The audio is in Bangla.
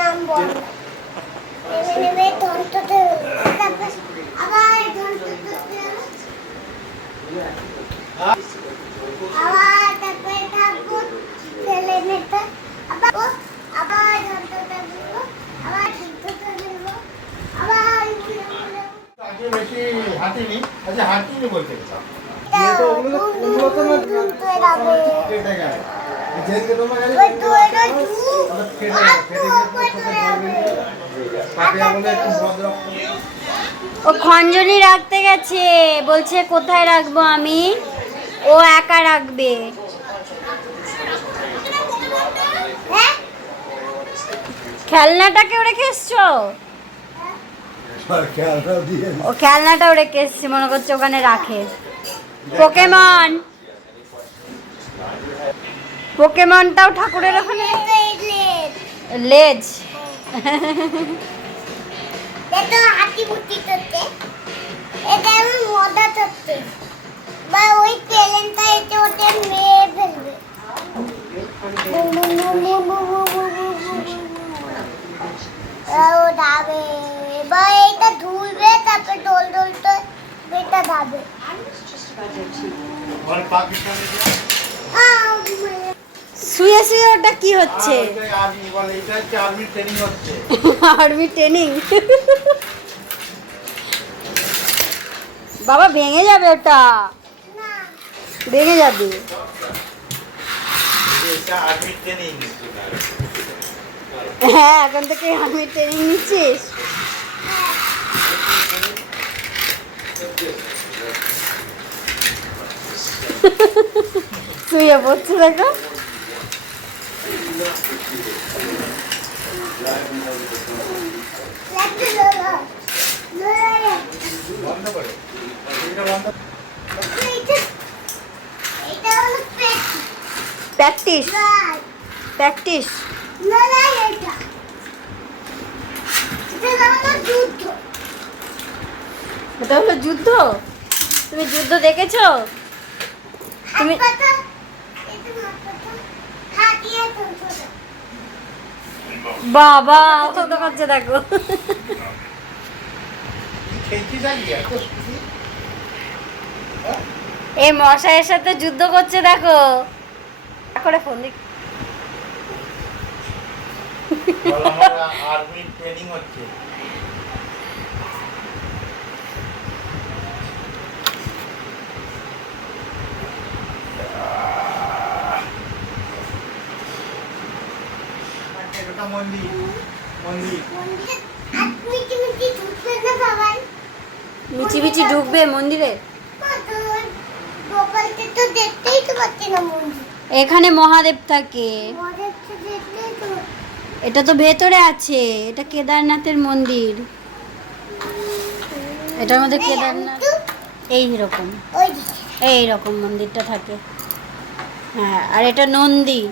নাম বল নেমে নেমে ধনততে তারপর আবার ধনততে আবার তারপরে থাকবো ছেলে মেয়েটা আবার ধনততে বলবো আবার ধনততে বলবো আবার আগে বেশি হাঁটিনি, আচ্ছা হাঁটিনি বলতে ও খঞ্জনি রাখতে গেছে, বলছে কোথায় রাখবো আমি, ও একা রাখবে। খেলনাটাকেও রেখে এসছো? ও খেলনাটাও রেখে এসছে, মনে করছে ওখানে রাখে। পোকেমন, পোকেমনটাও ঠাকুরের ওখানে লেজ। এটা হাতি বুদ্ধি করতে, এটা আমি মজা করতে, বা ওই ট্যালেন্টটা এসে ওটা মেরে ফেলবে। ও দাবে বা এটা ধুলবে, তারপর ডোল ডোলতে এটা দাবে। শুয়ে শুয়ে ওটা কি হচ্ছে? আর্মি ট্রেনিং হচ্ছে। Army training. বাবা ভেঙে যাবে ওটা, ভেঙে যাবে। এটা আর্মি ট্রেনিং। হ্যাঁ, এখন থেকে আর্মি ট্রেনিং নিচ্ছিস? শুয়ে পড়ছে দেখো। বন্ধ করে এটা বন্ধ। এটা হলো প্র্যাকটিস, প্র্যাকটিস। না না এটা এটা হলো যুদ্ধ। এটা হলো যুদ্ধ? তুমি যুদ্ধ দেখেছো? তুমি বাবা যুদ্ধ করছে দেখো। এই মশাইয়ের সাথে যুদ্ধ করছে দেখো। করে ফোন দিক। আর্মি ট্রেনিং হচ্ছে। এটা মন্দির, মন্দির। মিচি মিচি ঢুকবে মন্দিরে? এখানে মহাদেব থাকে। এটা তো ভেতরে আছে, এটা কেদারনাথের মন্দির। এটার মধ্যে কেদারনাথ এইরকম, এইরকম মন্দিরটা থাকে। হ্যাঁ, আর এটা নন্দী।